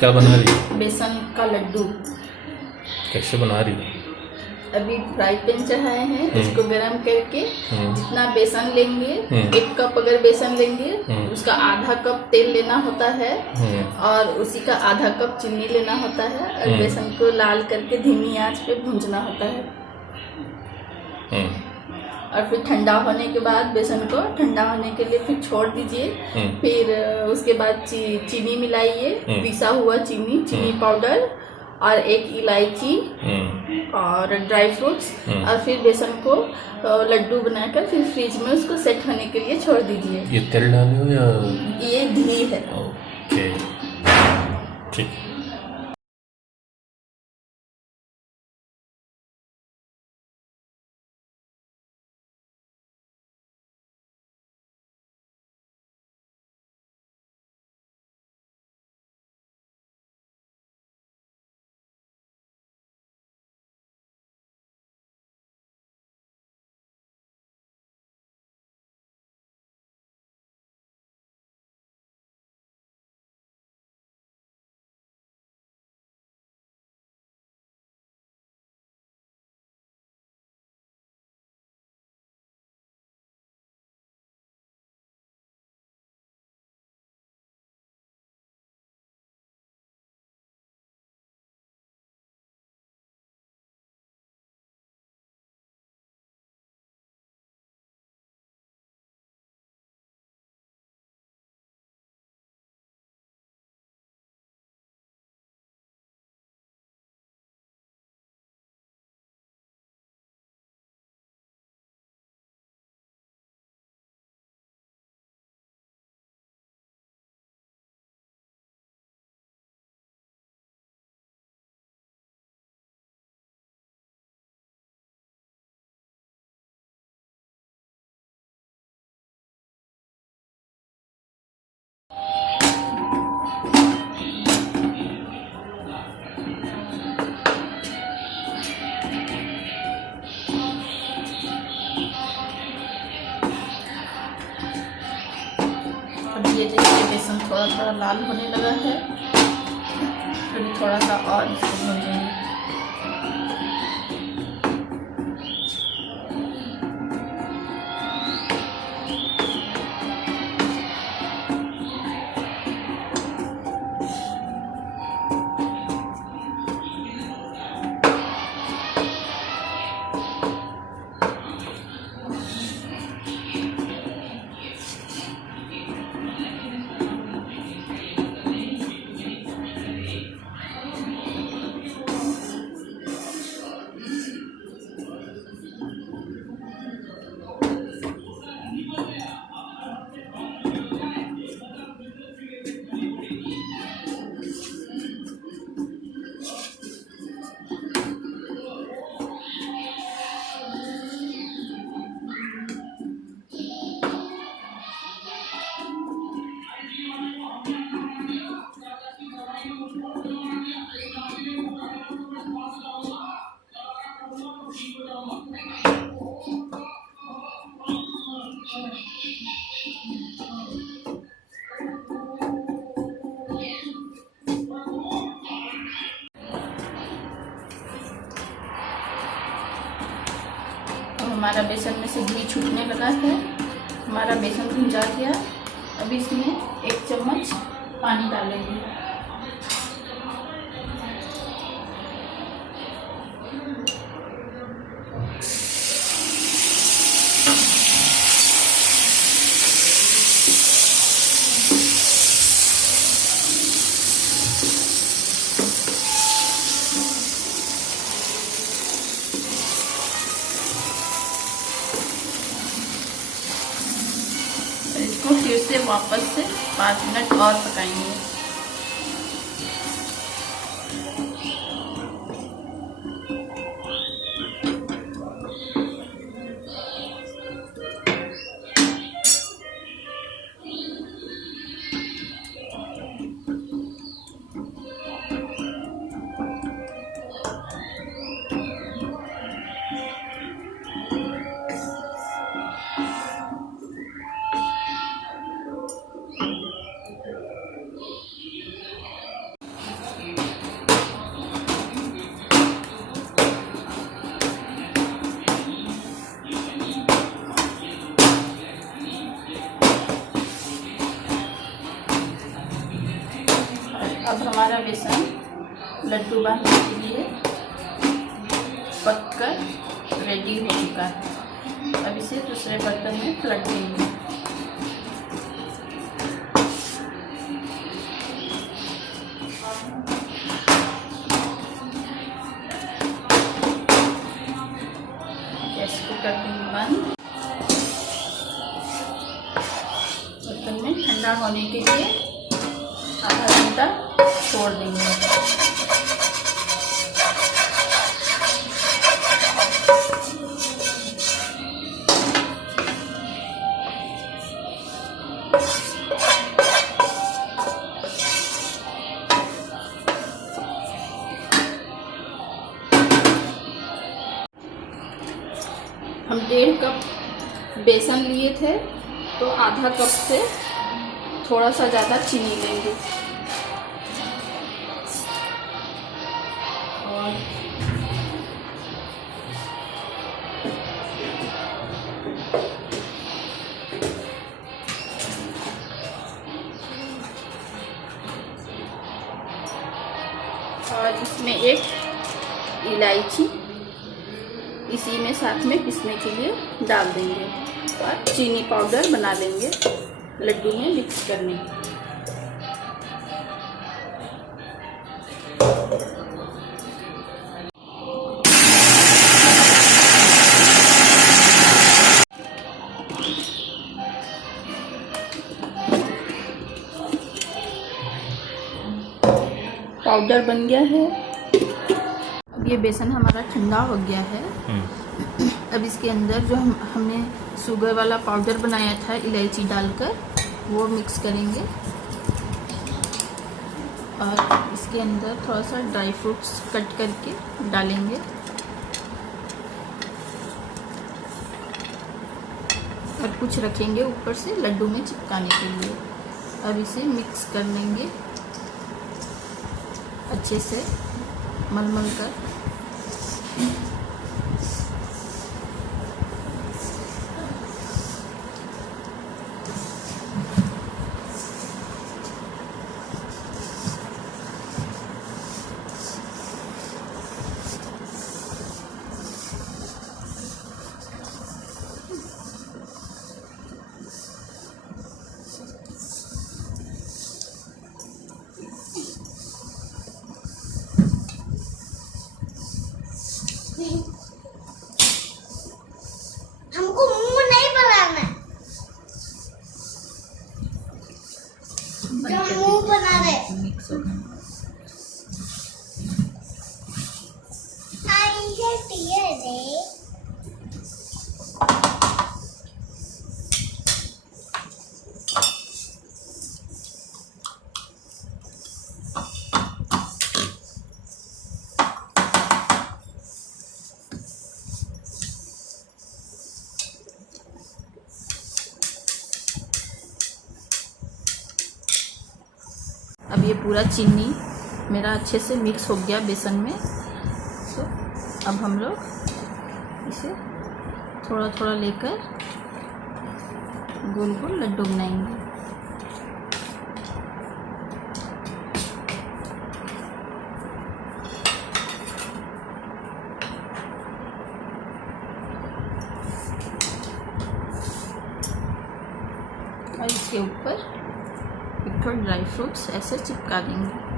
क्या बना रही है? बेसन का लड्डू। कैसे बना रही है? अभी फ्राई पैन चढ़ाए हैं, इसको गरम करके जितना बेसन लेंगे, 1 कप अगर बेसन लेंगे तो उसका आधा कप तेल लेना होता है और उसी का आधा कप चीनी लेना होता है और बेसन को लाल करके धीमी आंच पे भूंजना होता है। और फिर ठंडा होने के बाद बेसन को ठंडा होने के लिए फिर छोड़ दीजिए। फिर उसके बाद चीनी मिलाइए, पिसा हुआ चीनी पाउडर और 1 इलायची और ड्राई फ्रूट्स और फिर बेसन को लड्डू बनाकर फिर फ्रिज में उसको सेट होने के लिए छोड़ दीजिए। ये तेल डाले हो या ये घी है। ओके, ठीक। ये देखिए बेसन थोड़ा थोड़ा लाल होने लगा है, अभी थोड़ा सा और इसको भूनेंगे। हमारा बेसन में से घी छूटने लगा है, हमारा बेसन भुंजा गया। अभी इसमें 1 चम्मच पानी डालेंगे। इसको फिर से वापस से 5 मिनट और पकाएंगे। हमारा बेसन लड्डू बनाने के लिए पककर रेडी हो चुका है। अब इसे दूसरे बर्तन में पलट देंगे। गैस को कर देंगे बंद। बर्तन में ठंडा होने के लिए आधा घंटा छोड़ देंगे। हम 1.5 कप बेसन लिए थे, तो आधा कप से थोड़ा सा ज़्यादा चीनी लेंगे। और इसमें एक इलायची इसी में साथ में पीसने के लिए डाल देंगे और चीनी पाउडर बना लेंगे लड्डू में मिक्स करने। पाउडर बन गया है। अब ये बेसन हमारा ठंडा हो गया है। अब इसके अंदर जो हमने शुगर वाला पाउडर बनाया था इलायची डालकर, वो मिक्स करेंगे और इसके अंदर थोड़ा सा ड्राई फ्रूट्स कट करके डालेंगे और कुछ रखेंगे ऊपर से लड्डू में चिपकाने के लिए। अब इसे मिक्स कर लेंगे अच्छे से मल कर। हमको मुंह नहीं बनाना, जो मुंह बना रहे मिक्स हो गया। अब ये पूरा चीनी मेरा अच्छे से मिक्स हो गया बेसन में। तो अब हम लोग इसे थोड़ा थोड़ा लेकर गोल गोल लड्डू बनाएंगे। और इसके ऊपर एक थोड़ा ड्राई फ्रूट्स ऐसे चिपका देंगे।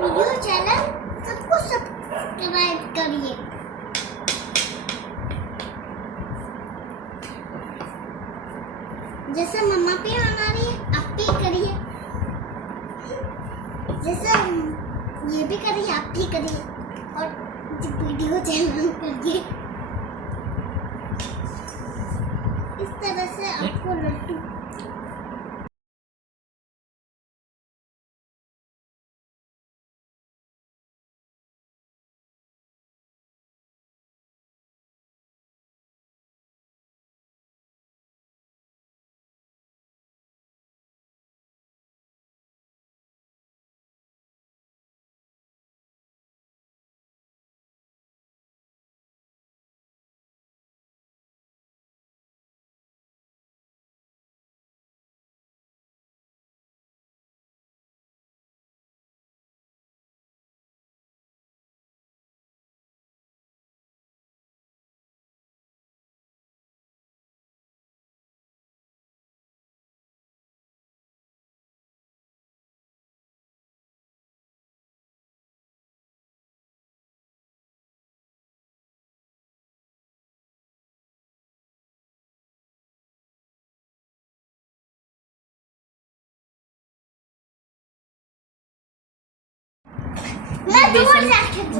वीडियो चैनल सबको सब्सक्राइब करिए। जैसे मम्मा पे बना रही है, आप भी करिए। जैसे ये भी करिए, आप भी करिए। और वीडियो चैनल करिए। इस तरह से आपको लड्डू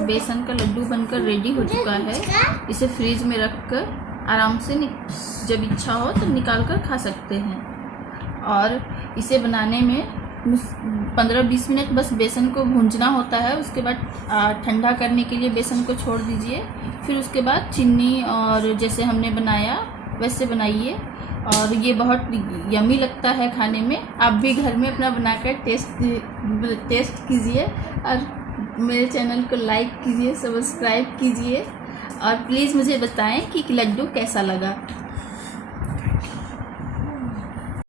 बेसन का लड्डू बनकर रेडी हो चुका है। इसे फ्रीज में रखकर आराम से जब इच्छा हो तो निकाल कर खा सकते हैं। और इसे बनाने में 15-20 मिनट बस बेसन को भूंजना होता है। उसके बाद ठंडा करने के लिए बेसन को छोड़ दीजिए। फिर उसके बाद चीनी और जैसे हमने बनाया वैसे बनाइए और ये बहुत यमी लगता है खाने में। आप भी घर में अपना बनाकर टेस्ट कीजिए और मेरे चैनल को लाइक कीजिए, सब्सक्राइब कीजिए और प्लीज़ मुझे बताएं कि लड्डू कैसा लगा।